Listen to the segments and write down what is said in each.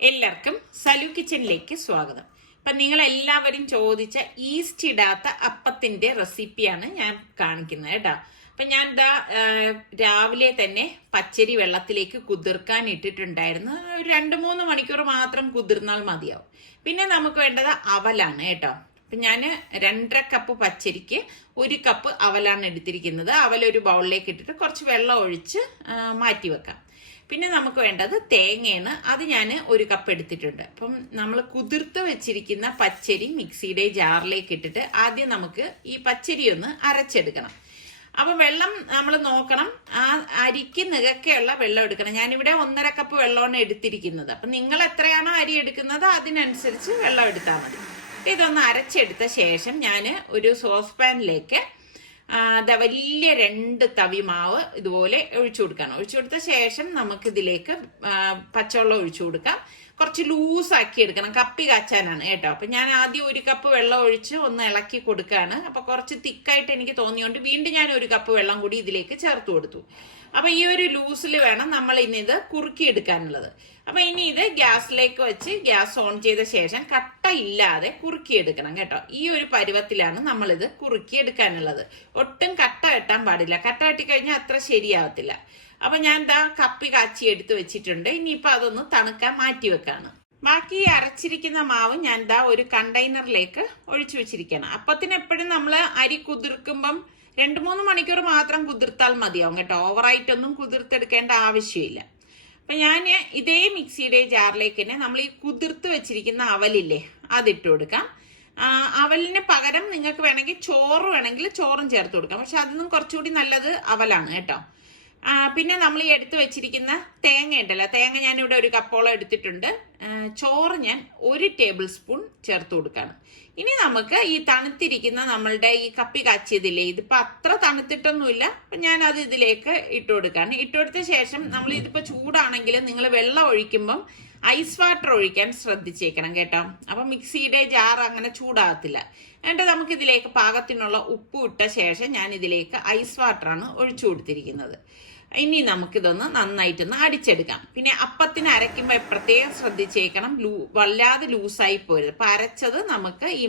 എല്ലാവർക്കും സലു കിച്ചനിലേക്ക് സ്വാഗതം. അപ്പം നിങ്ങളെല്ലാവരും ചോദിച്ച ഈസ്റ്റ് ഇടാത്ത അപ്പത്തിൻ്റെ റെസിപ്പിയാണ് ഞാൻ കാണിക്കുന്നത് കേട്ടോ. അപ്പം ഞാൻ ഇതാ രാവിലെ തന്നെ പച്ചരി വെള്ളത്തിലേക്ക് കുതിർക്കാൻ ഇട്ടിട്ടുണ്ടായിരുന്നു. ഒരു 2-3 മണിക്കൂർ മാത്രം കുതിർന്നാൽ മതിയാവും. പിന്നെ നമുക്ക് വേണ്ടത് അവലാണ് കേട്ടോ. അപ്പം ഞാൻ 2.5 കപ്പ് പച്ചരിക്ക് 1 കപ്പ് അവലാണ് എടുത്തിരിക്കുന്നത്. അവലൊരു ബൗളിലേക്ക് ഇട്ടിട്ട് കുറച്ച് വെള്ളം ഒഴിച്ച് മാറ്റി വെക്കാം. പിന്നെ നമുക്ക് വേണ്ടത് തേങ്ങയാണ്. അത് ഞാൻ 1 കപ്പ് എടുത്തിട്ടുണ്ട്. അപ്പം നമ്മൾ കുതിർത്ത് വെച്ചിരിക്കുന്ന പച്ചരി മിക്സിയുടെ ജാറിലേക്ക് ഇട്ടിട്ട് ആദ്യം നമുക്ക് ഈ പച്ചരി ഒന്ന് അരച്ചെടുക്കണം. അപ്പം വെള്ളം നമ്മൾ നോക്കണം, ആ അരിക്ക് നികക്കെയുള്ള വെള്ളം എടുക്കണം. ഞാനിവിടെ 1.5 കപ്പ് വെള്ളമാണ് എടുത്തിരിക്കുന്നത്. അപ്പം നിങ്ങൾ എത്രയാണോ അരി എടുക്കുന്നത് അതിനനുസരിച്ച് വെള്ളം എടുത്താൽ മതി. ഇതൊന്ന് അരച്ചെടുത്ത ശേഷം ഞാൻ ഒരു സോസ് പാനിലേക്ക് വലിയ 2 തവി മാവ് ഇതുപോലെ ഒഴിച്ചു കൊടുക്കണം. ഒഴിച്ചു കൊടുത്ത ശേഷം നമുക്കിതിലേക്ക് പച്ചവെള്ളം ഒഴിച്ചു കൊടുക്കാം. കുറച്ച് ലൂസാക്കി എടുക്കണം, കപ്പി കാച്ചാനാണ് കേട്ടോ. അപ്പം ഞാൻ ആദ്യം 1 കപ്പ് വെള്ളം ഒഴിച്ച് ഒന്ന് ഇളക്കി കൊടുക്കുകയാണ്. അപ്പം കുറച്ച് തിക്കായിട്ട് എനിക്ക് തോന്നിയോണ്ട് വീണ്ടും ഞാൻ 1 കപ്പ് വെള്ളം കൂടി ഇതിലേക്ക് ചേർത്ത് കൊടുത്തു. അപ്പം ഈ ഒരു ലൂസിൽ വേണം നമ്മൾ ഇനി ഇത് കുറുക്കിയെടുക്കാനുള്ളത്. അപ്പം ഇനി ഇത് ഗ്യാസിലേക്ക് വെച്ച് ഗ്യാസ് ഓൺ ചെയ്ത ശേഷം കട്ട ഇല്ലാതെ കുറുക്കിയെടുക്കണം കേട്ടോ. ഈ ഒരു പരുവത്തിലാണ് നമ്മളിത് കുറുക്കിയെടുക്കാനുള്ളത്. ഒട്ടും കട്ട കെട്ടാൻ പാടില്ല. കട്ട കെട്ടിക്കഴിഞ്ഞാൽ അത്ര ശരിയാവത്തില്ല. അപ്പം ഞാൻ ദാ കപ്പി കാച്ചി എടുത്ത് വെച്ചിട്ടുണ്ട്. ഇനിയിപ്പോൾ അതൊന്ന് തണുക്കാൻ മാറ്റി വെക്കാണ്. ബാക്കി അരച്ചിരിക്കുന്ന മാവ് ഞാൻ ദാ ഒരു കണ്ടെയ്നറിലേക്ക് ഒഴിച്ചു വെച്ചിരിക്കണം. അപ്പത്തിന് എപ്പോഴും നമ്മൾ അരി കുതിർക്കുമ്പം 2-3 മണിക്കൂർ മാത്രം കുതിർത്താൽ മതിയാവും കേട്ടോ. ഓവറായിട്ടൊന്നും കുതിർത്തെടുക്കേണ്ട ആവശ്യമില്ല. അപ്പം ഞാൻ ഇതേ മിക്സിയുടെ ജാറിലേക്ക് തന്നെ നമ്മൾ ഈ കുതിർത്ത് വെച്ചിരിക്കുന്ന അവലില്ലേ അതിട്ട് കൊടുക്കാം. അവലിന് പകരം നിങ്ങൾക്ക് വേണമെങ്കിൽ ചോറ് വേണമെങ്കിൽ ചോറും ചേർത്ത് കൊടുക്കാം. പക്ഷെ അതിനും കുറച്ചുകൂടി നല്ലത് അവലാണ് കേട്ടോ. പിന്നെ നമ്മൾ ഈ എടുത്ത് വെച്ചിരിക്കുന്ന തേങ്ങ ഉണ്ടല്ലോ, തേങ്ങ ഞാനിവിടെ 1 കപ്പോളം എടുത്തിട്ടുണ്ട്. ചോറ് ഞാൻ 1 ടേബിൾ സ്പൂൺ ചേർത്ത് കൊടുക്കുകയാണ്. ഇനി നമുക്ക് ഈ തണുത്തിരിക്കുന്ന നമ്മളുടെ ഈ കപ്പി കാച്ചിയതില്ലേ, ഇതിപ്പോൾ അത്ര തണുത്തിട്ടൊന്നുമില്ല. അപ്പം ഞാനത് ഇതിലേക്ക് ഇട്ട് കൊടുക്കുകയാണ്. ഇട്ട് കൊടുത്ത ശേഷം നമ്മൾ ഇതിപ്പോൾ ചൂടാണെങ്കിൽ നിങ്ങൾ വെള്ളം ഒഴിക്കുമ്പം ഐസ് വാട്ടർ ഒഴിക്കാൻ ശ്രദ്ധിച്ചേക്കണം കേട്ടോ. അപ്പം മിക്സിയുടെ ജാർ അങ്ങനെ ചൂടാകത്തില്ല. എന്നിട്ട് നമുക്കിതിലേക്ക് പാകത്തിനുള്ള ഉപ്പ് ഇട്ട ശേഷം ഞാൻ ഇതിലേക്ക് ഐസ് വാട്ടറാണ് ഒഴിച്ചു കൊടുത്തിരിക്കുന്നത്. ഇനി നമുക്കിതൊന്ന് നന്നായിട്ടൊന്ന് അടിച്ചെടുക്കാം. പിന്നെ അപ്പത്തിന് അരയ്ക്കുമ്പോൾ പ്രത്യേകം ശ്രദ്ധിച്ചേക്കണം, വല്ലാതെ ലൂസായി പോരുത്. അപ്പം അരച്ചത് നമുക്ക് ഈ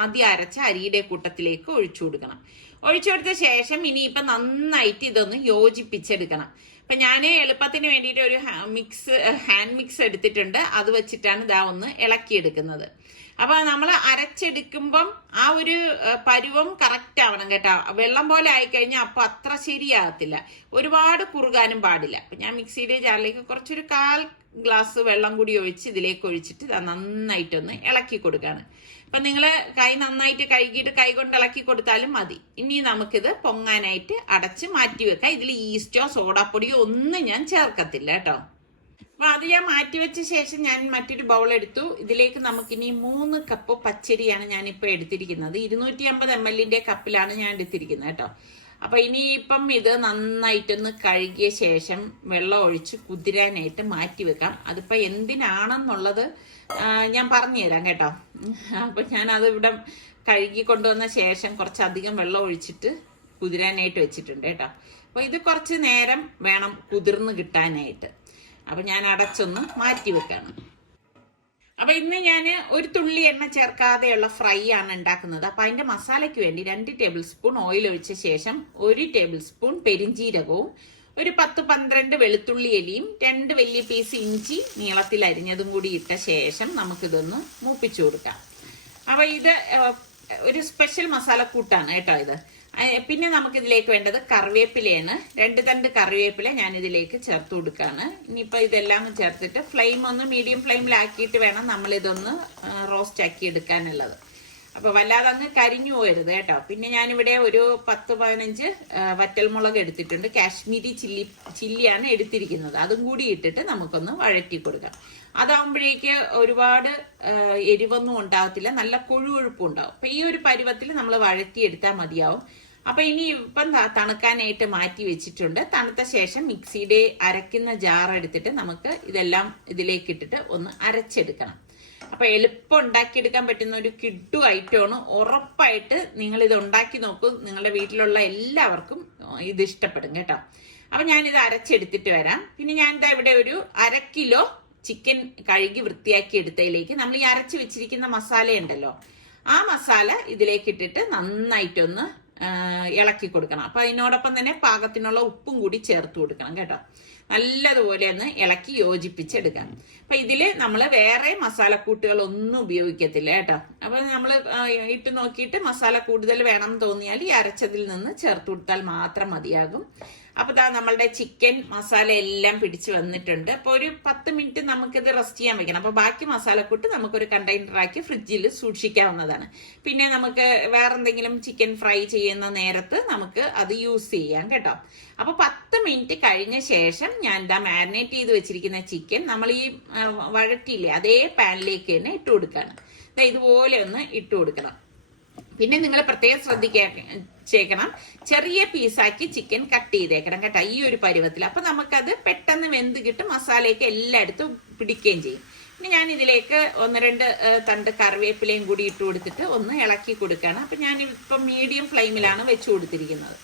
ആദ്യം അരച്ച അരിയുടെ കൂട്ടത്തിലേക്ക് ഒഴിച്ചു കൊടുക്കണം. ഒഴിച്ചു കൊടുത്ത ശേഷം ഇനിയിപ്പം നന്നായിട്ട് ഇതൊന്ന് യോജിപ്പിച്ചെടുക്കണം. അപ്പം ഞാൻ എളുപ്പത്തിന് വേണ്ടിയിട്ട് ഒരു ഹാൻഡ് മിക്സ് എടുത്തിട്ടുണ്ട്. അത് വെച്ചിട്ടാണ് ഇതാ ഒന്ന് ഇളക്കിയെടുക്കുന്നത്. അപ്പൊ നമ്മൾ അരച്ചെടുക്കുമ്പം ആ ഒരു പരുവം കറക്റ്റ് ആവണം കേട്ടോ. വെള്ളം പോലെ ആയിക്കഴിഞ്ഞാൽ അപ്പൊ അത്ര ശരിയാകത്തില്ല. ഒരുപാട് കുറുകാനും പാടില്ല. അപ്പൊ ഞാൻ മിക്സിയുടെ ജാറിലേക്ക് കുറച്ചൊരു 1/4 ഗ്ലാസ് വെള്ളം കൂടി ഒഴിച്ച് ഇതിലേക്ക് ഒഴിച്ചിട്ട് നന്നായിട്ടൊന്ന് ഇളക്കി കൊടുക്കുകയാണ്. അപ്പൊ നിങ്ങൾ കൈ നന്നായിട്ട് കഴുകിയിട്ട് കൈ കൊണ്ട് ഇളക്കി കൊടുത്താലും മതി. ഇനി നമുക്കിത് പൊങ്ങാനായിട്ട് അടച്ച് മാറ്റി വെക്കാം. ഇതിൽ ഈസ്റ്റോ സോഡാപ്പൊടിയോ ഒന്നും ഞാൻ ചേർക്കത്തില്ല കേട്ടോ. അപ്പൊ അത് ഞാൻ മാറ്റിവെച്ച ശേഷം ഞാൻ മറ്റൊരു ബൗൾ എടുത്തു. ഇതിലേക്ക് നമുക്കിനി 3 കപ്പ് പച്ചരിയാണ് ഞാനിപ്പോൾ എടുത്തിരിക്കുന്നത്. 250 ml കപ്പിലാണ് ഞാൻ എടുത്തിരിക്കുന്നത് കേട്ടോ. അപ്പൊ ഇനിയിപ്പം ഇത് നന്നായിട്ടൊന്ന് കഴുകിയ ശേഷം വെള്ളം ഒഴിച്ച് കുതിരാനായിട്ട് മാറ്റി വെക്കാം. അതിപ്പോ എന്തിനാണെന്നുള്ളത് ഞാൻ പറഞ്ഞുതരാം കേട്ടോ. അപ്പൊ ഞാൻ അത് ഇവിടെ കഴുകി കൊണ്ടുവന്ന ശേഷം കുറച്ചധികം വെള്ളം ഒഴിച്ചിട്ട് കുതിരാനായിട്ട് വെച്ചിട്ടുണ്ട് കേട്ടോ. അപ്പൊ ഇത് കുറച്ച് നേരം വേണം കുതിർന്ന് കിട്ടാനായിട്ട്. അപ്പം ഞാൻ അടച്ചൊന്ന് മാറ്റി വെക്കാണ്. അപ്പം ഇന്ന് ഞാൻ 1 തുള്ളി എണ്ണ ചേർക്കാതെയുള്ള ഫ്രൈ ആണ് ഉണ്ടാക്കുന്നത്. അപ്പം അതിൻ്റെ മസാലയ്ക്ക് വേണ്ടി 2 ടേബിൾ സ്പൂൺ ഓയിൽ ഒഴിച്ച ശേഷം 1 ടേബിൾ സ്പൂൺ പെരിഞ്ജീരകവും 10-12 വെളുത്തുള്ളി എലിയും 2 വലിയ പീസ് ഇഞ്ചി നീളത്തിൽ അരിഞ്ഞതും കൂടി ഇട്ട ശേഷം നമുക്കിതൊന്ന് മൂപ്പിച്ചു കൊടുക്കാം. അപ്പം ഇത് ഒരു സ്പെഷ്യൽ മസാലക്കൂട്ടാണ് കേട്ടോ ഇത്. പിന്നെ നമുക്കിതിലേക്ക് വേണ്ടത് കറിവേപ്പിലയാണ്. 2 തണ്ട് കറിവേപ്പില ഞാൻ ഇതിലേക്ക് ചേർത്ത് കൊടുക്കുകയാണ്. ഇനിയിപ്പോൾ ഇതെല്ലാം ചേർത്തിട്ട് ഫ്ലെയിം ഒന്ന് മീഡിയം ഫ്ലെയിമിലാക്കിയിട്ട് വേണം നമ്മളിതൊന്ന് റോസ്റ്റ് ആക്കി എടുക്കാനുള്ളത്. അപ്പോൾ വല്ലാതെ അങ്ങ് കരിഞ്ഞു പോരുത് കേട്ടോ. പിന്നെ ഞാനിവിടെ ഒരു 10-15 വറ്റൽമുളക് എടുത്തിട്ടുണ്ട്. കാശ്മീരി ചില്ലിയാണ് എടുത്തിരിക്കുന്നത്. അതും കൂടി ഇട്ടിട്ട് നമുക്കൊന്ന് വഴറ്റി കൊടുക്കാം. അതാകുമ്പോഴേക്ക് ഒരുപാട് എരിവൊന്നും ഉണ്ടാകത്തില്ല, നല്ല കൊഴുകൊഴുപ്പും ഉണ്ടാവും. അപ്പം ഈ ഒരു പരുവത്തിൽ നമ്മൾ വഴറ്റിയെടുത്താൽ മതിയാവും. അപ്പം ഇനി ഇപ്പം തണുക്കാനായിട്ട് മാറ്റി വെച്ചിട്ടുണ്ട്. തണുത്ത ശേഷം മിക്സിയുടെ അരയ്ക്കുന്ന ജാർ എടുത്തിട്ട് നമുക്ക് ഇതെല്ലാം ഇതിലേക്ക് ഇട്ടിട്ട് ഒന്ന് അരച്ചെടുക്കണം. അപ്പം എളുപ്പം ഉണ്ടാക്കിയെടുക്കാൻ പറ്റുന്ന ഒരു കിഡു ഐറ്റമാണ്. ഉറപ്പായിട്ട് നിങ്ങൾ ഇത് ഉണ്ടാക്കി നോക്കൂ. നിങ്ങളുടെ വീട്ടിലുള്ള എല്ലാവർക്കും ഇത് ഇഷ്ടപ്പെടും കേട്ടോ. അപ്പം ഞാനിത് അരച്ചെടുത്തിട്ട് വരാം. പിന്നെ ഞാനിതാ ഇവിടെ ഒരു 1/2 കിലോ ചിക്കൻ കഴുകി വൃത്തിയാക്കി എടുത്തതിലേക്ക് നമ്മൾ ഈ അരച്ച് വെച്ചിരിക്കുന്ന മസാല ഉണ്ടല്ലോ, ആ മസാല ഇതിലേക്ക് ഇട്ടിട്ട് നന്നായിട്ടൊന്ന് ഇളക്കി കൊടുക്കണം. അപ്പൊ അതിനോടൊപ്പം തന്നെ പാകത്തിനുള്ള ഉപ്പും കൂടി ചേർത്ത് കൊടുക്കണം കേട്ടോ. നല്ലതുപോലെ ഒന്ന് ഇളക്കി യോജിപ്പിച്ചെടുക്കാം. അപ്പൊ ഇതില് നമ്മൾ വേറെ മസാലക്കൂട്ടുകൾ ഒന്നും ഉപയോഗിക്കത്തില്ല കേട്ടോ. അപ്പൊ നമ്മൾ ഇട്ട് നോക്കിയിട്ട് മസാല കൂടുതൽ വേണം തോന്നിയാൽ ഈ അരച്ചതിൽ നിന്ന് ചേർത്ത് കൊടുത്താൽ മാത്രം മതിയാകും. അപ്പൊ ദാ നമ്മളുടെ ചിക്കൻ മസാല എല്ലാം പിടിച്ച് വന്നിട്ടുണ്ട്. അപ്പൊ ഒരു 10 മിനിറ്റ് നമുക്കിത് റെസ്റ്റ് ചെയ്യാൻ വെക്കണം. അപ്പൊ ബാക്കി മസാലക്കൂട്ട് നമുക്കൊരു കണ്ടെയ്നറാക്കി ഫ്രിഡ്ജിൽ സൂക്ഷിക്കാവുന്നതാണ്. പിന്നെ നമുക്ക് വേറെന്തെങ്കിലും ചിക്കൻ ഫ്രൈ ചെയ്യുന്ന നേരത്ത് നമുക്ക് അത് യൂസ് ചെയ്യാം കേട്ടോ. അപ്പൊ 10 മിനിറ്റ് കഴിഞ്ഞ ശേഷം ഞാൻ ഇതാ മാരിനേറ്റ് ചെയ്ത് വെച്ചിരിക്കുന്ന ചിക്കൻ നമ്മൾ ഈ വഴറ്റിയില്ലേ അതേ പാനിലേക്ക് തന്നെ ഇട്ട് കൊടുക്കുകയാണ്. ഇതുപോലെ ഒന്ന് ഇട്ട് കൊടുക്കണം. പിന്നെ നിങ്ങൾ പ്രത്യേകം ശ്രദ്ധിക്കണം, ചെറിയ പീസാക്കി ചിക്കൻ കട്ട് ചെയ്തേക്കണം കേട്ടോ, ഈ ഒരു പരുവത്തിൽ. അപ്പൊ നമുക്കത് പെട്ടെന്ന് വെന്ത് കിട്ടും, മസാലയൊക്കെ എല്ലായിടത്തും പിടിക്കുകയും ചെയ്യും. പിന്നെ ഞാൻ ഇതിലേക്ക് 1-2 തണ്ട് കറിവേപ്പിലയും കൂടി ഇട്ട് കൊടുത്തിട്ട് ഒന്ന് ഇളക്കി കൊടുക്കുകയാണ്. അപ്പൊ ഞാൻ ഇപ്പം മീഡിയം ഫ്ലെയിമിലാണ് വെച്ച് കൊടുത്തിരിക്കുന്നത്.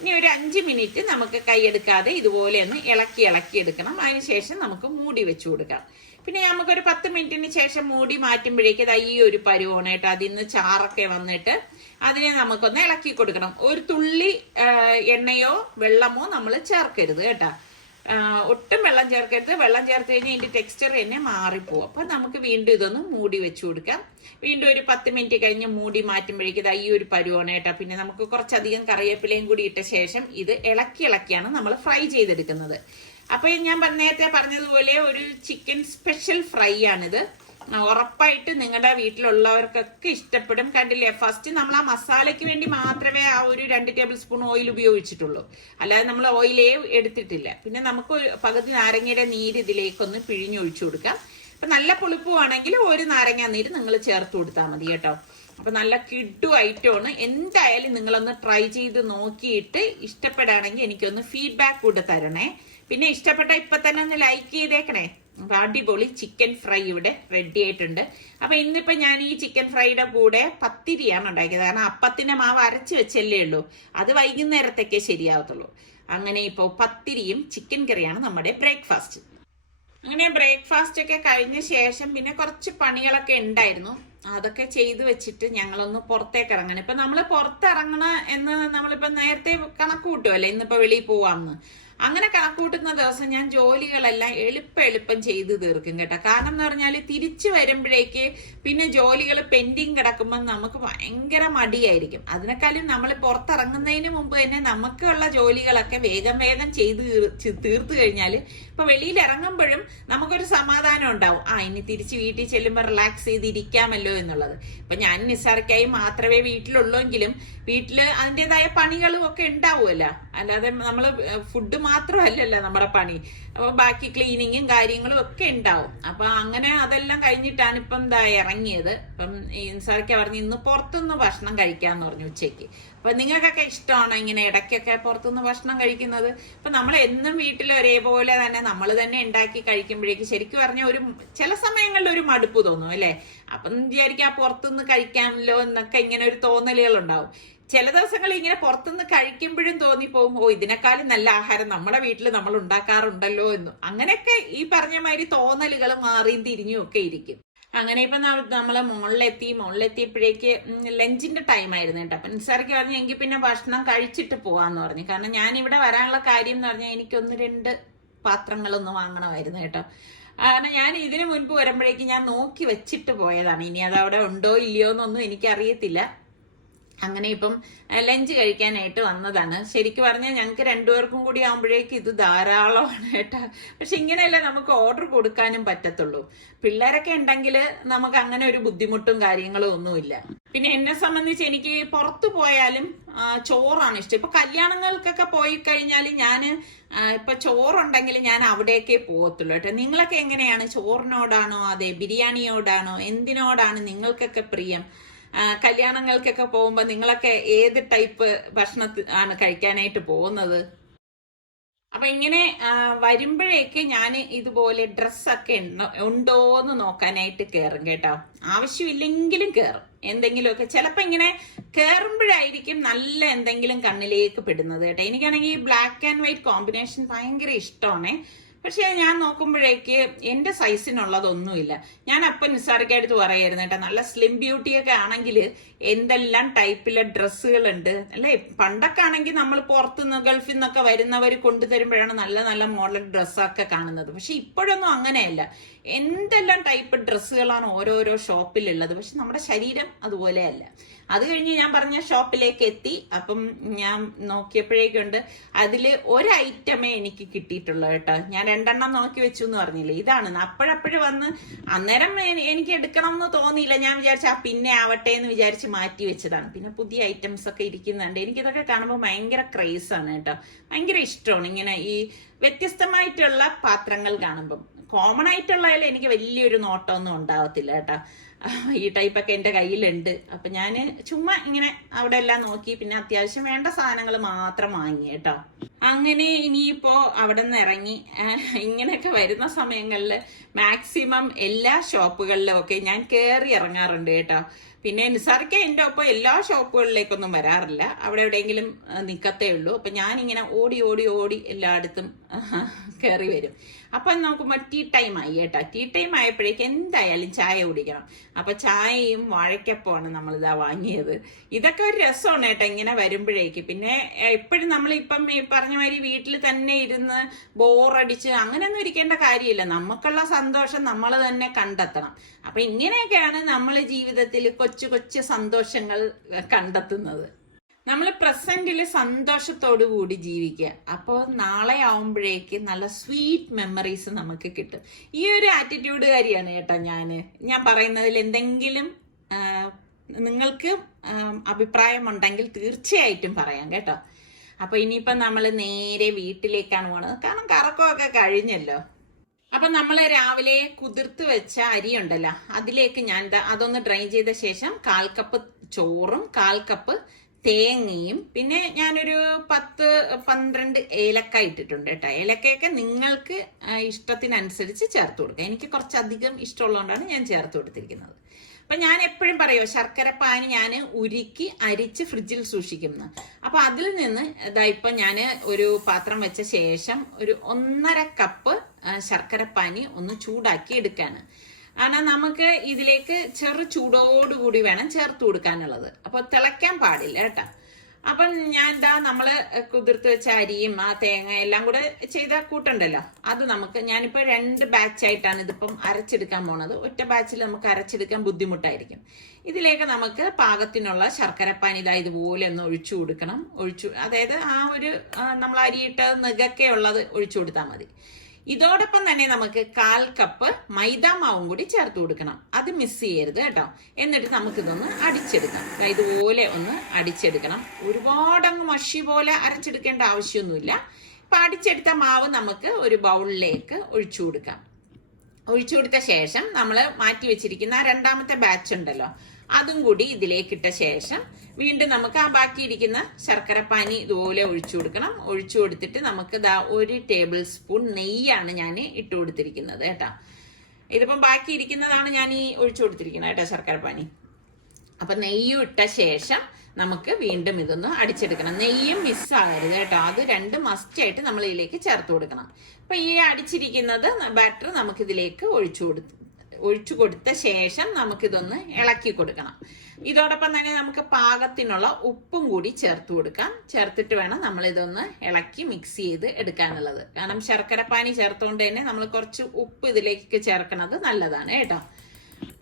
ഇനി ഒരു 5 മിനിറ്റ് നമുക്ക് കൈയെടുക്കാതെ ഇതുപോലെ ഒന്ന് ഇളക്കി എടുക്കണം. അതിനുശേഷം നമുക്ക് മൂടി വെച്ച് കൊടുക്കാം. പിന്നെ നമുക്കൊരു 10 മിനിറ്റിന് ശേഷം മൂടി മാറ്റുമ്പോഴേക്ക് ഈ ഒരു പരുവാണ് കേട്ടോ. അതിൽ നിന്ന് ചാറൊക്കെ വന്നിട്ട് അതിനെ നമുക്കൊന്ന് ഇളക്കി കൊടുക്കണം. ഒരു തുള്ളി എണ്ണയോ വെള്ളമോ നമ്മൾ ചേർക്കരുത് കേട്ടോ. ഒട്ടും വെള്ളം ചേർക്കരുത്. വെള്ളം ചേർത്ത് കഴിഞ്ഞാൽ ഇതിന്റെ ടെക്സ്ചർ തന്നെ മാറിപ്പോവും. അപ്പൊ നമുക്ക് വീണ്ടും ഇതൊന്ന് മൂടി വെച്ച് കൊടുക്കാം. വീണ്ടും ഒരു 10 മിനിറ്റ് കഴിഞ്ഞ് മൂടി മാറ്റുമ്പോഴേക്ക് ഈ ഒരു പരുവാണ് കേട്ടോ. പിന്നെ നമുക്ക് കുറച്ചധികം കറിവേപ്പിലയും കൂടി ഇട്ട ശേഷം ഇത് ഇളക്കിയാണ് നമ്മൾ ഫ്രൈ ചെയ്തെടുക്കുന്നത്. അപ്പൊ ഞാൻ നേരത്തെ പറഞ്ഞതുപോലെ ഒരു ചിക്കൻ സ്പെഷ്യൽ ഫ്രൈ ആണിത്. ഉറപ്പായിട്ട് നിങ്ങളുടെ വീട്ടിലുള്ളവർക്കൊക്കെ ഇഷ്ടപ്പെടും. കണ്ടില്ലേ, ഫസ്റ്റ് നമ്മൾ ആ മസാലയ്ക്ക് വേണ്ടി മാത്രമേ ആ ഒരു 2 ടേബിൾ സ്പൂൺ ഓയിൽ ഉപയോഗിച്ചിട്ടുള്ളൂ, അല്ലാതെ നമ്മൾ ഓയിലേ എടുത്തിട്ടില്ല. പിന്നെ നമുക്ക് പകുതി നാരങ്ങയുടെ നീര് ഇതിലേക്കൊന്ന് പിഴിഞ്ഞൊഴിച്ചു കൊടുക്കാം. അപ്പൊ നല്ല പുളിപ്പുവാണെങ്കിൽ ഒരു നാരങ്ങ നീര് നിങ്ങൾ ചേർത്ത് കൊടുത്താൽ മതി കേട്ടോ. അപ്പൊ നല്ല കിഡു ഐറ്റമാണ്. എന്തായാലും നിങ്ങളൊന്ന് ട്രൈ ചെയ്ത് നോക്കിയിട്ട് ഇഷ്ടപ്പെടുകയാണെങ്കിൽ എനിക്കൊന്ന് ഫീഡ്ബാക്ക് കൂടെ തരണേ. പിന്നെ ഇഷ്ടപ്പെട്ട ഇപ്പൊ തന്നെ ഒന്ന് ലൈക്ക് ചെയ്തേക്കണേ. അടിപൊളി ചിക്കൻ ഫ്രൈ ഇവിടെ റെഡി ആയിട്ടുണ്ട്. അപ്പൊ ഇന്നിപ്പോ ഞാൻ ഈ ചിക്കൻ ഫ്രൈയുടെ കൂടെ പത്തിരിയാണ് ഉണ്ടാക്കിയത്. കാരണം അപ്പത്തിന്റെ മാവ് അരച്ച് വെച്ചല്ലേ ഉള്ളൂ, അത് വൈകുന്നേരത്തേക്കേ ശരിയാവത്തുള്ളൂ. അങ്ങനെ ഇപ്പൊ പത്തിരിയും ചിക്കൻ കറിയാണ് നമ്മുടെ ബ്രേക്ക്ഫാസ്റ്റ്. അങ്ങനെ ബ്രേക്ക്ഫാസ്റ്റ് ഒക്കെ കഴിഞ്ഞ ശേഷം പിന്നെ കുറച്ച് പണികളൊക്കെ ഉണ്ടായിരുന്നു. അതൊക്കെ ചെയ്തു വെച്ചിട്ട് ഞങ്ങളൊന്ന് പുറത്തേക്ക് ഇറങ്ങണം. ഇപ്പൊ നമ്മള് പുറത്തിറങ്ങണ എന്ന് നമ്മളിപ്പോ നേരത്തെ കണക്ക് കൂട്ടുമല്ലേ, ഇന്നിപ്പോ വെളിയിൽ പോവാന്ന്. അങ്ങനെ കണക്കൂട്ടുന്ന ദിവസം ഞാൻ ജോലികളെല്ലാം എളുപ്പം ചെയ്ത് തീർക്കും കേട്ടോ. കാരണം എന്ന് പറഞ്ഞാൽ തിരിച്ചു വരുമ്പോഴേക്ക് പിന്നെ ജോലികൾ പെൻഡിങ് കിടക്കുമ്പോൾ നമുക്ക് ഭയങ്കര മടിയായിരിക്കും. അതിനേക്കാളും നമ്മൾ പുറത്തിറങ്ങുന്നതിന് മുമ്പ് തന്നെ നമുക്കുള്ള ജോലികളൊക്കെ വേഗം ചെയ്ത് തീർത്തു കഴിഞ്ഞാൽ ഇപ്പൊ വെളിയിൽ ഇറങ്ങുമ്പോഴും നമുക്കൊരു സമാധാനം ഉണ്ടാവും. ഇനി തിരിച്ച് വീട്ടിൽ ചെല്ലുമ്പോൾ റിലാക്സ് ചെയ്തിരിക്കാമല്ലോ എന്നുള്ളത്. ഇപ്പൊ ഞാൻ നിസ്സാരക്കായി മാത്രമേ വീട്ടിലുള്ളൂവെങ്കിലും വീട്ടില് അതിൻ്റെതായ പണികളും ഒക്കെ ഉണ്ടാവുമല്ലോ. അല്ലാതെ നമ്മള് ഫുഡ് മാത്രമല്ലല്ലോ നമ്മുടെ പണി, അപ്പൊ ബാക്കി ക്ലീനിങ്ങും കാര്യങ്ങളും ഒക്കെ ഉണ്ടാവും. അപ്പൊ അങ്ങനെ അതെല്ലാം കഴിഞ്ഞിട്ടാണ് ഇപ്പം ഇറങ്ങിയത്. ഇപ്പം നിസ്സാരക്ക പറഞ്ഞു ഇന്ന് പുറത്തുനിന്ന് ഭക്ഷണം കഴിക്കാന്ന് പറഞ്ഞു ഉച്ചയ്ക്ക്. അപ്പൊ നിങ്ങൾക്കൊക്കെ ഇഷ്ടമാണോ ഇങ്ങനെ ഇടയ്ക്കൊക്കെ പുറത്തുനിന്ന് ഭക്ഷണം കഴിക്കുന്നത്? അപ്പൊ നമ്മൾ എന്നും വീട്ടിൽ ഒരേപോലെ തന്നെ നമ്മൾ തന്നെ ഉണ്ടാക്കി കഴിക്കുമ്പോഴേക്ക് ശരിക്കും പറഞ്ഞാൽ ഒരു ചില സമയങ്ങളിൽ ഒരു മടുപ്പ് തോന്നും അല്ലെ. അപ്പം വിചാരിക്കും പുറത്തുനിന്ന് കഴിക്കാമല്ലോ എന്നൊക്കെ ഇങ്ങനെ ഒരു തോന്നലുകൾ ഉണ്ടാവും. ചില ദിവസങ്ങൾ ഇങ്ങനെ പുറത്തുനിന്ന് കഴിക്കുമ്പോഴും തോന്നിപ്പോവും ഇതിനേക്കാളും നല്ല ആഹാരം നമ്മുടെ വീട്ടിൽ നമ്മൾ ഉണ്ടാക്കാറുണ്ടല്ലോ എന്നും. അങ്ങനെയൊക്കെ ഈ പറഞ്ഞ മാതിരി തോന്നലുകൾ മാറിയും തിരിഞ്ഞും ഒക്കെ ഇരിക്കും. അങ്ങനെ ഇപ്പൊ നമ്മള് മുകളിലെത്തിയപ്പോഴേക്ക് ലഞ്ചിന്റെ ടൈം ആയിരുന്നു കേട്ടോ. അപ്പൊ നിസ്സാരക്ക് പറഞ്ഞു എങ്കിൽ പിന്നെ ഭക്ഷണം കഴിച്ചിട്ട് പോവാന്ന് പറഞ്ഞു. കാരണം ഞാൻ ഇവിടെ വരാനുള്ള കാര്യം എന്ന് പറഞ്ഞാൽ എനിക്ക് 1-2 പാത്രങ്ങളൊന്ന് വാങ്ങണമായിരുന്നു കേട്ടോ. കാരണം ഞാൻ ഇതിനു മുൻപ് വരുമ്പോഴേക്ക് ഞാൻ നോക്കി വെച്ചിട്ട് പോയതാണ്. ഇനി അത് അവിടെ ഉണ്ടോ ഇല്ലയോ എന്നൊന്നും എനിക്കറിയത്തില്ല. അങ്ങനെ ഇപ്പം ലഞ്ച് കഴിക്കാനായിട്ട് വന്നതാണ്. ശരിക്കും പറഞ്ഞാൽ ഞങ്ങൾക്ക് 2 പേർക്കും കൂടി ആകുമ്പോഴേക്ക് ഇത് ധാരാളമാണ് കേട്ടോ. പക്ഷെ ഇങ്ങനെയല്ല നമുക്ക് ഓർഡർ കൊടുക്കാനും പറ്റത്തുള്ളൂ. പിള്ളേരൊക്കെ ഉണ്ടെങ്കിൽ നമുക്ക് അങ്ങനെ ഒരു ബുദ്ധിമുട്ടും കാര്യങ്ങളും ഒന്നുമില്ല. പിന്നെ എന്നെ സംബന്ധിച്ച് എനിക്ക് പുറത്തു പോയാലും ചോറാണ് ഇഷ്ടം. ഇപ്പൊ കല്യാണങ്ങൾക്കൊക്കെ പോയി കഴിഞ്ഞാൽ ഞാൻ ഇപ്പൊ ചോറുണ്ടെങ്കിൽ ഞാൻ അവിടേക്കേ പോകത്തുള്ളൂ കേട്ടോ. നിങ്ങളൊക്കെ എങ്ങനെയാണ്? ചോറിനോടാണോ അതെ ബിരിയാണിയോടാണോ? എന്തിനോടാണ് നിങ്ങൾക്കൊക്കെ പ്രിയം? കല്യാണങ്ങൾക്കൊക്കെ പോകുമ്പോ നിങ്ങളൊക്കെ ഏത് ടൈപ്പ് ഭക്ഷണത്തിൽ ആണ് കഴിക്കാനായിട്ട് പോകുന്നത്? അപ്പൊ ഇങ്ങനെ വരുമ്പോഴേക്ക് ഞാൻ ഇതുപോലെ ഡ്രസ്സൊക്കെ ഉണ്ടോന്ന് നോക്കാനായിട്ട് കയറും കേട്ടോ. ആവശ്യമില്ലെങ്കിലും കയറും എന്തെങ്കിലുമൊക്കെ. ചിലപ്പോ ഇങ്ങനെ കയറുമ്പോഴായിരിക്കും നല്ല എന്തെങ്കിലും കണ്ണിലേക്ക് പെടുന്നത് കേട്ടോ. എനിക്കാണെങ്കിൽ ബ്ലാക്ക് ആൻഡ് വൈറ്റ് കോമ്പിനേഷൻ ഭയങ്കര ഇഷ്ടമാണ്. പക്ഷെ ഞാൻ നോക്കുമ്പോഴേക്ക് എന്റെ സൈസിനുള്ളതൊന്നുമില്ല. ഞാൻ അപ്പം നിസ്സാരൊക്കെ എടുത്ത് പറയായിരുന്നു കേട്ടോ, നല്ല സ്ലിം ബ്യൂട്ടിയൊക്കെ ആണെങ്കിൽ എന്തെല്ലാം ടൈപ്പിലെ ഡ്രസ്സുകളുണ്ട് അല്ലെ. പണ്ടൊക്കെ ആണെങ്കിൽ നമ്മൾ പുറത്തുനിന്ന് ഗൾഫിൽ നിന്നൊക്കെ വരുന്നവർ കൊണ്ടുതരുമ്പോഴാണ് നല്ല നല്ല മോഡൽ ഡ്രസ്സൊക്കെ കാണുന്നത്. പക്ഷെ ഇപ്പോഴൊന്നും അങ്ങനെയല്ല. എന്തെല്ലാം ടൈപ്പ് ഡ്രസ്സുകളാണ് ഓരോരോ ഷോപ്പിലുള്ളത്. പക്ഷെ നമ്മുടെ ശരീരം അതുപോലെയല്ല. അത് കഴിഞ്ഞ് ഞാൻ പറഞ്ഞ ഷോപ്പിലേക്ക് എത്തി. അപ്പം ഞാൻ നോക്കിയപ്പോഴേക്കുണ്ട് അതിൽ ഒരു ഐറ്റമേ എനിക്ക് കിട്ടിയിട്ടുള്ളൂ കേട്ടോ. ഞാൻ 2 നോക്കി വെച്ചു എന്ന് പറഞ്ഞില്ലേ, ഇതാണ്. അപ്പോഴപ്പോഴും വന്ന് അന്നേരം എനിക്ക് എടുക്കണം എന്ന് തോന്നിയില്ല. ഞാൻ വിചാരിച്ച പിന്നെ ആവട്ടെ എന്ന് വിചാരിച്ച് മാറ്റി വെച്ചതാണ്. പിന്നെ പുതിയ ഐറ്റംസ് ഒക്കെ ഇരിക്കുന്നുണ്ട്. എനിക്കിതൊക്കെ കാണുമ്പോൾ ഭയങ്കര ക്രേസാണ് കേട്ടോ. ഭയങ്കര ഇഷ്ടമാണ് ഇങ്ങനെ ഈ വ്യത്യസ്തമായിട്ടുള്ള പാത്രങ്ങൾ കാണുമ്പം. കോമൺ ആയിട്ടുള്ളതിൽ എനിക്ക് വലിയൊരു നോട്ടമൊന്നും ഉണ്ടാവത്തില്ല കേട്ടോ. ഈ ടൈപ്പൊക്കെ എൻ്റെ കയ്യിലുണ്ട്. അപ്പം ഞാൻ ചുമ്മാ ഇങ്ങനെ അവിടെ എല്ലാം നോക്കി, പിന്നെ അത്യാവശ്യം വേണ്ട സാധനങ്ങൾ മാത്രം വാങ്ങി കേട്ടോ. അങ്ങനെ ഇനിയിപ്പോ അവിടെ നിന്ന് ഇറങ്ങി ഇങ്ങനെയൊക്കെ വരുന്ന സമയങ്ങളിൽ മാക്സിമം എല്ലാ ഷോപ്പുകളിലും ഒക്കെ ഞാൻ കയറി ഇറങ്ങാറുണ്ട് കേട്ടോ. പിന്നെ നിസാർക്ക് എൻ്റെ ഒപ്പം എല്ലാ ഷോപ്പുകളിലേക്കൊന്നും വരാറില്ല. അവിടെ എവിടെയെങ്കിലും നിൽക്കത്തേ ഉള്ളൂ. അപ്പം ഞാനിങ്ങനെ ഓടി ഓടി ഓടി എല്ലായിടത്തും കയറി വരും. അപ്പം നോക്കുമ്പോൾ ടീ ടൈം ആയി കേട്ടോ. ടീ ടൈം ആയപ്പോഴേക്ക് എന്തായാലും ചായ കുടിക്കണം. അപ്പൊ ചായയും വാഴക്കപ്പമാണ് നമ്മളിതാ വാങ്ങിയത്. ഇതൊക്കെ ഒരു രസമാണ് കേട്ടോ ഇങ്ങനെ വരുമ്പോഴേക്ക്. പിന്നെ എപ്പോഴും നമ്മളിപ്പം ഈ പറഞ്ഞ മാതിരി വീട്ടിൽ തന്നെ ഇരുന്ന് ബോറടിച്ച് അങ്ങനെയൊന്നും ഇരിക്കേണ്ട കാര്യമില്ല. നമുക്കുള്ള സന്തോഷം നമ്മൾ തന്നെ കണ്ടെത്തണം. അപ്പൊ ഇങ്ങനെയൊക്കെയാണ് നമ്മൾ ജീവിതത്തിൽ കൊച്ചു കൊച്ചു സന്തോഷങ്ങൾ കണ്ടെത്തുന്നത്. നമ്മൾ പ്രസന്റിൽ സന്തോഷത്തോടു കൂടി ജീവിക്കുക. അപ്പോൾ നാളെ ആവുമ്പോഴേക്ക് നല്ല സ്വീറ്റ് മെമ്മറീസ് നമുക്ക് കിട്ടും. ഈ ഒരു ആറ്റിറ്റ്യൂഡുകാരിയാണ് കേട്ടോ ഞാൻ പറയുന്നതിൽ എന്തെങ്കിലും നിങ്ങൾക്ക് അഭിപ്രായമുണ്ടെങ്കിൽ തീർച്ചയായിട്ടും പറയാം കേട്ടോ. അപ്പൊ ഇനിയിപ്പം നമ്മൾ നേരെ വീട്ടിലേക്കാണ് പോണത്. കാരണം കറക്കമൊക്കെ കഴിഞ്ഞല്ലോ. അപ്പൊ നമ്മൾ രാവിലെ കുതിർത്ത് വെച്ച അരി ഉണ്ടല്ലോ, അതിലേക്ക് ഞാൻ അതൊന്ന് ഡ്രൈൻ ചെയ്ത ശേഷം 1/4 കപ്പ് ചോറും 1/4 കപ്പ് തേങ്ങയും പിന്നെ ഞാനൊരു 10-12 ഏലക്ക ഇട്ടിട്ടുണ്ട് കേട്ടോ. ഏലക്കയൊക്കെ നിങ്ങൾക്ക് ഇഷ്ടത്തിനനുസരിച്ച് ചേർത്ത് കൊടുക്കുക. എനിക്ക് കുറച്ചധികം ഇഷ്ടമുള്ളതുകൊണ്ടാണ് ഞാൻ ചേർത്ത് കൊടുത്തിരിക്കുന്നത്. അപ്പൊ ഞാൻ എപ്പോഴും പറയുമോ, ശർക്കര പാനി ഞാൻ ഉരുക്കി അരിച്ച് ഫ്രിഡ്ജിൽ സൂക്ഷിക്കുന്നു. അപ്പൊ അതിൽ നിന്ന് ഇപ്പൊ ഞാൻ ഒരു പാത്രം വെച്ച ശേഷം ഒരു 1.5 കപ്പ് ശർക്കര പാനി ഒന്ന് ചൂടാക്കി എടുക്കാണ്. കാരണം നമുക്ക് ഇതിലേക്ക് ചെറു ചൂടോടുകൂടി വേണം ചേർത്ത് കൊടുക്കാനുള്ളത്. അപ്പൊ തിളയ്ക്കാൻ പാടില്ല കേട്ടോ. അപ്പം നമ്മള് കുതിർത്ത് വെച്ച അരിയും ആ തേങ്ങ എല്ലാം കൂടെ ചെയ്ത കൂട്ടുണ്ടല്ലോ, അത് ഞാനിപ്പോ 2 ബാച്ചായിട്ടാണ് ഇതിപ്പം അരച്ചെടുക്കാൻ പോണത്. ഒറ്റ ബാച്ചിൽ നമുക്ക് അരച്ചെടുക്കാൻ ബുദ്ധിമുട്ടായിരിക്കും. ഇതിലേക്ക് നമുക്ക് പാകത്തിനുള്ള ശർക്കരപ്പാനി ഇതുപോലെ ഒന്ന് ഒഴിച്ചു കൊടുക്കണം. അതായത് ആ ഒരു നമ്മൾ അരിയിട്ട് നെകക്കെ ഉള്ളത് ഒഴിച്ചു കൊടുത്താൽ മതി. ഇതോടൊപ്പം തന്നെ നമുക്ക് 1/4 കപ്പ് മൈദ മാവും കൂടി ചേർത്ത് കൊടുക്കണം. അത് മിസ് ചെയ്യരുത് കേട്ടോ. എന്നിട്ട് നമുക്കിതൊന്ന് അടിച്ചെടുക്കാം. ഇതുപോലെ ഒന്ന് അടിച്ചെടുക്കണം. ഒരുപാടങ്ങ് മഷി പോലെ അരച്ചെടുക്കേണ്ട ആവശ്യമൊന്നുമില്ല. ഇപ്പൊ അടിച്ചെടുത്ത മാവ് നമുക്ക് ഒരു ബൗളിലേക്ക് ഒഴിച്ചു കൊടുക്കാം. ഒഴിച്ചു കൊടുത്ത ശേഷം നമ്മൾ മാറ്റി വെച്ചിരിക്കുന്ന 2ാമത്തെ ബാച്ച് ഉണ്ടല്ലോ, അതും കൂടി ഇതിലേക്കിട്ട ശേഷം വീണ്ടും നമുക്ക് ആ ബാക്കിയിരിക്കുന്ന ശർക്കര പാനി ഇതുപോലെ ഒഴിച്ചു കൊടുക്കണം. ഒഴിച്ചു കൊടുത്തിട്ട് നമുക്ക് 1 ടേബിൾ സ്പൂൺ നെയ്യാണ് ഞാൻ ഇട്ട് കൊടുത്തിരിക്കുന്നത് കേട്ടോ. ഇതിപ്പം ബാക്കി ഇരിക്കുന്നതാണ് ഞാൻ ഈ ഒഴിച്ചു കൊടുത്തിരിക്കുന്നത് കേട്ടോ, ശർക്കര പാനി. അപ്പൊ നെയ്യും ഇട്ട ശേഷം നമുക്ക് വീണ്ടും ഇതൊന്ന് അടിച്ചെടുക്കണം. നെയ്യും മിസ്സാകരുത് കേട്ടോ. അത് 2 മസ്റ്റായിട്ട് നമ്മൾ ഇതിലേക്ക് ചേർത്ത് കൊടുക്കണം. അപ്പൊ ഈ അടിച്ചിരിക്കുന്നത് ബാറ്റർ നമുക്കിതിലേക്ക് ഒഴിച്ചു കൊടുത്ത ശേഷം നമുക്കിതൊന്ന് ഇളക്കി കൊടുക്കണം. ഇതോടൊപ്പം തന്നെ നമുക്ക് പാകത്തിനുള്ള ഉപ്പും കൂടി ചേർത്ത് കൊടുക്കാം. ചേർത്തിട്ട് വേണം നമ്മൾ ഇതൊന്ന് ഇളക്കി മിക്സ് ചെയ്ത് എടുക്കാനുള്ളത്. കാരണം ശർക്കര പാനി ചേർത്തുകൊണ്ട് തന്നെ നമ്മൾ കുറച്ച് ഉപ്പ് ഇതിലേക്ക് ചേർക്കുന്നത് നല്ലതാണ് കേട്ടോ.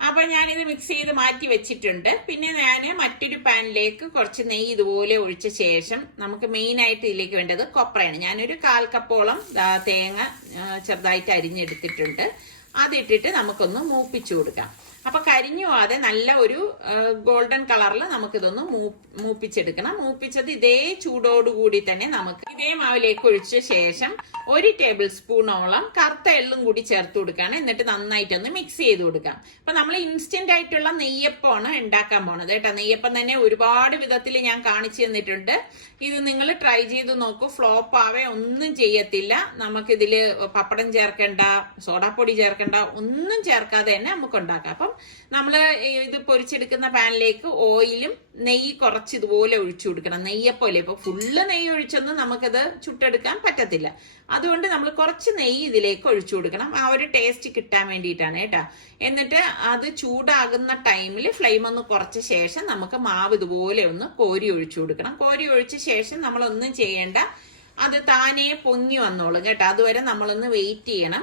അപ്പൊ ഞാനിത് മിക്സ് ചെയ്ത് മാറ്റി വെച്ചിട്ടുണ്ട്. പിന്നെ ഞാൻ മറ്റൊരു പാനിലേക്ക് കുറച്ച് നെയ്യ് ഇതുപോലെ ഒഴിച്ച ശേഷം നമുക്ക് മെയിൻ ആയിട്ട് ഇതിലേക്ക് വേണ്ടത് കൊപ്രയാണ്. ഞാനൊരു 1/4 കപ്പോളം തേങ്ങ ചെറുതായിട്ട് അരിഞ്ഞെടുത്തിട്ടുണ്ട്. അതിട്ടിട്ട് നമുക്കൊന്ന് മൂപ്പിച്ചു കൊടുക്കാം. അപ്പൊ കരിഞ്ഞു പോവാതെ നല്ല ഒരു ഗോൾഡൻ കളറിൽ നമുക്കിതൊന്ന് മൂപ്പിച്ചെടുക്കണം. മൂപ്പിച്ചത് ഇതേ ചൂടോടുകൂടി തന്നെ നമുക്ക് ഇതേ മാവിലേക്ക് ഒഴിച്ച ശേഷം 1 ടേബിൾ സ്പൂണോളം കറുത്ത എള്ളും കൂടി ചേർത്ത് കൊടുക്കുകയാണ്. എന്നിട്ട് നന്നായിട്ടൊന്ന് മിക്സ് ചെയ്ത് കൊടുക്കാം. അപ്പൊ നമ്മൾ ഇൻസ്റ്റന്റ് ആയിട്ടുള്ള നെയ്യപ്പമാണ് ഉണ്ടാക്കാൻ പോണത് കേട്ടോ. നെയ്യപ്പം തന്നെ ഒരുപാട് വിധത്തിൽ ഞാൻ കാണിച്ചു തന്നിട്ടുണ്ട്. ഇത് നിങ്ങൾ ട്രൈ ചെയ്ത് നോക്കൂ. ഫ്ലോപ്പ് ആവേ ഒന്നും ചെയ്യത്തില്ല. നമുക്കിതില് പപ്പടം ചേർക്കണ്ട, സോഡാപ്പൊടി ചേർക്കണ്ട, ഒന്നും ചേർക്കാതെ തന്നെ നമുക്ക് ഉണ്ടാക്കാം. അപ്പം നമ്മൾ ഇത് പൊരിച്ചെടുക്കുന്ന പാനിലേക്ക് ഓയിലും നെയ്യ് കുറച്ച് ഇതുപോലെ ഒഴിച്ചു കൊടുക്കണം. നെയ്യപ്പോലെ ഇപ്പൊ ഫുള്ള് നെയ്യ് ഒഴിച്ചൊന്നും നമുക്കത് ചുട്ടെടുക്കാൻ പറ്റത്തില്ല. അതുകൊണ്ട് നമ്മൾ കുറച്ച് നെയ്യ് ഇതിലേക്ക് ഒഴിച്ചു കൊടുക്കണം. ആ ഒരു ടേസ്റ്റ് കിട്ടാൻ വേണ്ടിയിട്ടാണ് കേട്ടോ. എന്നിട്ട് അത് ചൂടാകുന്ന ടൈമിൽ ഫ്ലെയിം ഒന്ന് കുറച്ച ശേഷം നമുക്ക് മാവ് ഇതുപോലെ ഒന്ന് കോരി ഒഴിച്ചു കൊടുക്കണം. കോരി ഒഴിച്ച ശേഷം നമ്മളൊന്നും ചെയ്യേണ്ട, അത് താനേ പൊങ്ങി വന്നോളും കേട്ടോ. അതുവരെ നമ്മളൊന്ന് വെയിറ്റ് ചെയ്യണം.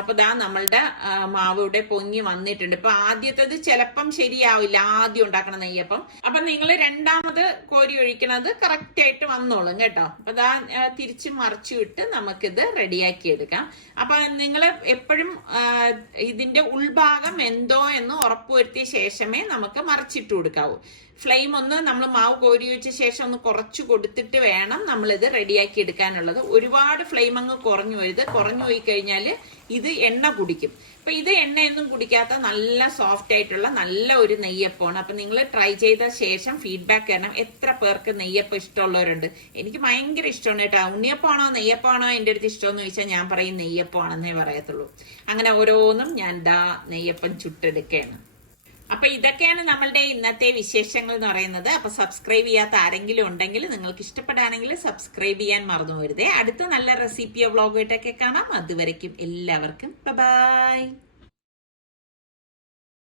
അപ്പൊ ദാ നമ്മളുടെ മാവ് ഇവിടെ പൊങ്ങി വന്നിട്ടുണ്ട്. ഇപ്പൊ ആദ്യത്തേത് ചിലപ്പം ശരിയാവില്ല, ആദ്യം ഉണ്ടാക്കണ നെയ്യപ്പം. അപ്പൊ നിങ്ങൾ രണ്ടാമത് കോരി ഒഴിക്കണത് കറക്റ്റ് ആയിട്ട് വന്നോളും കേട്ടോ. അപ്പൊ ദാ തിരിച്ച് മറിച്ചു വിട്ട് നമുക്കിത് റെഡിയാക്കി എടുക്കാം. അപ്പൊ നിങ്ങൾ എപ്പോഴും ഇതിന്റെ ഉൾഭാഗം എന്തോ എന്ന് ഉറപ്പുവരുത്തിയ ശേഷമേ നമുക്ക് മറിച്ചിട്ട് കൊടുക്കാവൂ. ഫ്ലെയിം ഒന്ന് നമ്മൾ മാവ് കോരി വെച്ച ശേഷം ഒന്ന് കുറച്ച് കൊടുത്തിട്ട് വേണം നമ്മളിത് റെഡിയാക്കി എടുക്കാനുള്ളത്. ഒരുപാട് ഫ്ലെയിം അങ്ങ് കുറഞ്ഞു പോയത്. കുറഞ്ഞു പോയി കഴിഞ്ഞാൽ ഇത് എണ്ണ കുടിക്കും. അപ്പൊ ഇത് എണ്ണയൊന്നും കുടിക്കാത്ത നല്ല സോഫ്റ്റ് ആയിട്ടുള്ള നല്ല ഒരു നെയ്യപ്പമാണ്. അപ്പൊ നിങ്ങൾ ട്രൈ ചെയ്ത ശേഷം ഫീഡ്ബാക്ക് തരണം. എത്ര പേർക്ക് നെയ്യപ്പം ഇഷ്ടമുള്ളവരുണ്ട്? എനിക്ക് ഭയങ്കര ഇഷ്ടമാണ് കേട്ടോ. ഉണ്ണിയപ്പമാണോ നെയ്യപ്പമാണോ എൻ്റെ അടുത്ത് ഇഷ്ടമെന്ന് ചോദിച്ചാൽ ഞാൻ പറയും നെയ്യപ്പമാണെന്നേ പറയത്തുള്ളൂ. അങ്ങനെ ഓരോന്നും ഞാൻ നെയ്യപ്പം ചുട്ടെടുക്കുകയാണ്. അപ്പൊ ഇതൊക്കെയാണ് നമ്മളുടെ ഇന്നത്തെ വിശേഷങ്ങൾ എന്ന് പറയുന്നത്. അപ്പൊ സബ്സ്ക്രൈബ് ചെയ്യാത്ത ആരെങ്കിലും ഉണ്ടെങ്കിൽ, നിങ്ങൾക്ക് ഇഷ്ടപ്പെടുകയാണെങ്കിൽ സബ്സ്ക്രൈബ് ചെയ്യാൻ മറന്നു പോരുതേ. അടുത്ത നല്ല റെസിപ്പിയോ വ്ളോഗായിട്ടൊക്കെ കാണാം. അതുവരയ്ക്കും എല്ലാവർക്കും ബൈ.